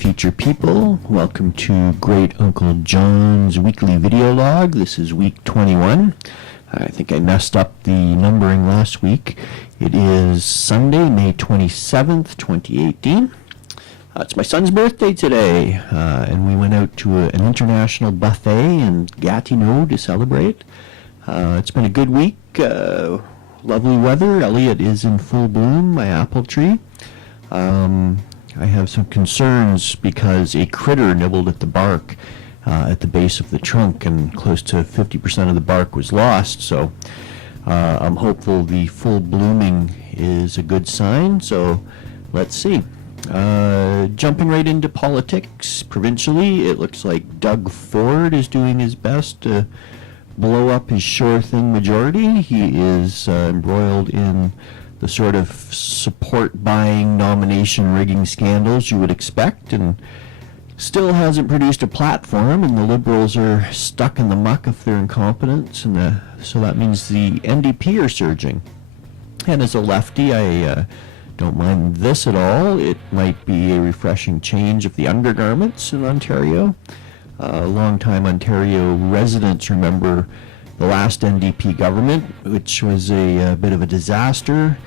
future people? Welcome to Great Uncle John's weekly video log. This is week 21. I think I messed up the numbering last week. It is Sunday, May 27th, 2018. It's my son's birthday today, and we went out to an international buffet in Gatineau to celebrate. It's been a good week. Lovely weather. Elliot is in full bloom, my apple tree. I have some concerns because a critter nibbled at the bark at the base of the trunk, and close to 50% of the bark was lost. So I'm hopeful the full blooming is a good sign. So let's see. Jumping right into politics, provincially, it looks like Doug Ford is doing his best to blow up his sure thing majority. He is embroiled in the sort of support buying, nomination rigging scandals you would expect, and still hasn't produced a platform, and the Liberals are stuck in the muck of their incompetence, and so that means the NDP are surging. And as a lefty, I don't mind this at all. It might be a refreshing change of the undergarments in Ontario. Long-time Ontario residents remember the last NDP government, which was a bit of a disaster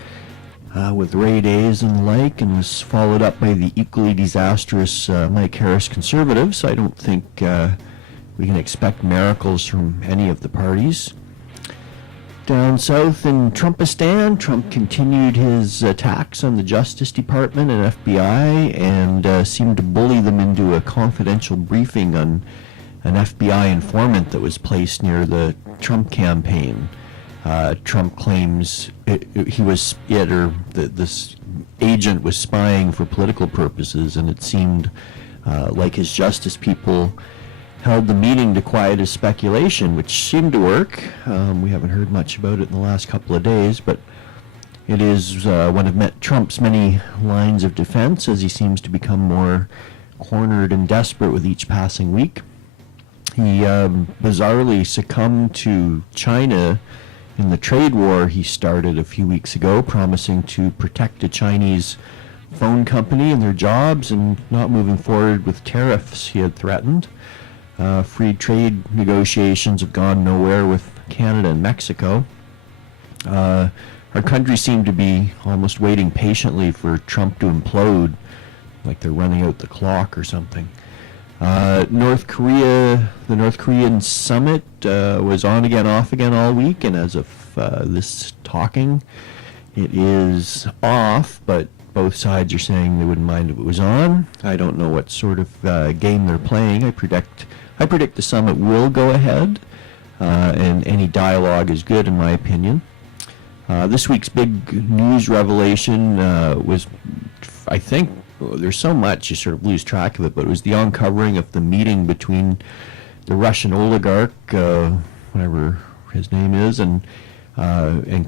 with Ray Days and the like, and was followed up by the equally disastrous Mike Harris Conservatives. I don't think we can expect miracles from any of the parties. Down south in Trumpistan, Trump continued his attacks on the Justice Department and FBI and seemed to bully them into a confidential briefing on an FBI informant that was placed near the Trump campaign. Trump claims this agent was spying for political purposes, and it seemed like his justice people held the meeting to quiet his speculation, which seemed to work. We haven't heard much about it in the last couple of days, but it is one of Trump's many lines of defense as he seems to become more cornered and desperate with each passing week. He bizarrely succumbed to China in the trade war he started a few weeks ago, promising to protect a Chinese phone company and their jobs and not moving forward with tariffs he had threatened. Free trade negotiations have gone nowhere with Canada and Mexico. Our country seemed to be almost waiting patiently for Trump to implode, like they're running out the clock or something. North Korea, the North Korean summit was on again, off again all week, and as of this talking, it is off, but both sides are saying they wouldn't mind if it was on. I don't know what sort of game they're playing. I predict the summit will go ahead, and any dialogue is good in my opinion. This week's big news revelation was, I think, there's so much you sort of lose track of it, but it was the uncovering of the meeting between the Russian oligarch, whatever his name is, and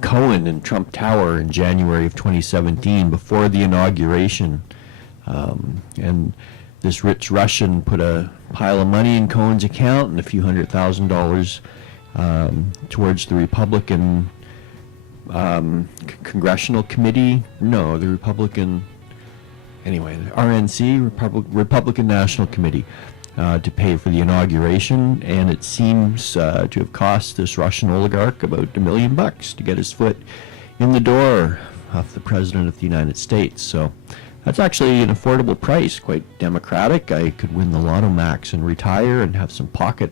Cohen in Trump Tower in January of 2017 before the inauguration. And this rich Russian put a pile of money in Cohen's account and a few $100,000 towards the Republican Congressional Committee. No, the Republican... Anyway, the RNC, Republican National Committee, to pay for the inauguration, and it seems to have cost this Russian oligarch about $1 million to get his foot in the door of the President of the United States. So that's actually an affordable price, quite democratic. I could win the Lotto Max and retire and have some pocket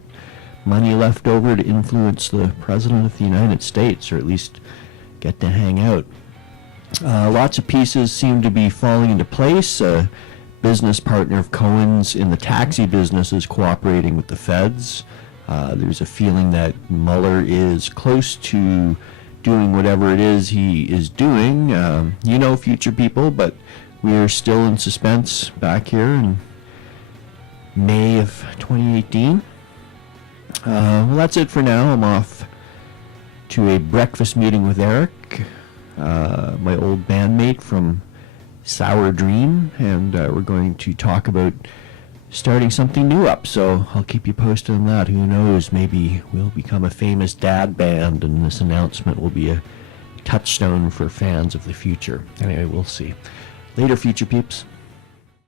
money left over to influence the President of the United States, or at least get to hang out. Lots of pieces seem to be falling into place. A business partner of Cohen's in the taxi business is cooperating with the feds. There's a feeling that Mueller is close to doing whatever it is he is doing. Future people, but we are still in suspense back here in May of 2018. Well, that's it for now. I'm off to a breakfast meeting with Eric, my old bandmate from Sour Dream, and we're going to talk about starting something new up, so I'll keep you posted on that. Who knows, maybe we'll become a famous dad band, and this announcement will be a touchstone for fans of the future. Anyway, we'll see. Later, future peeps.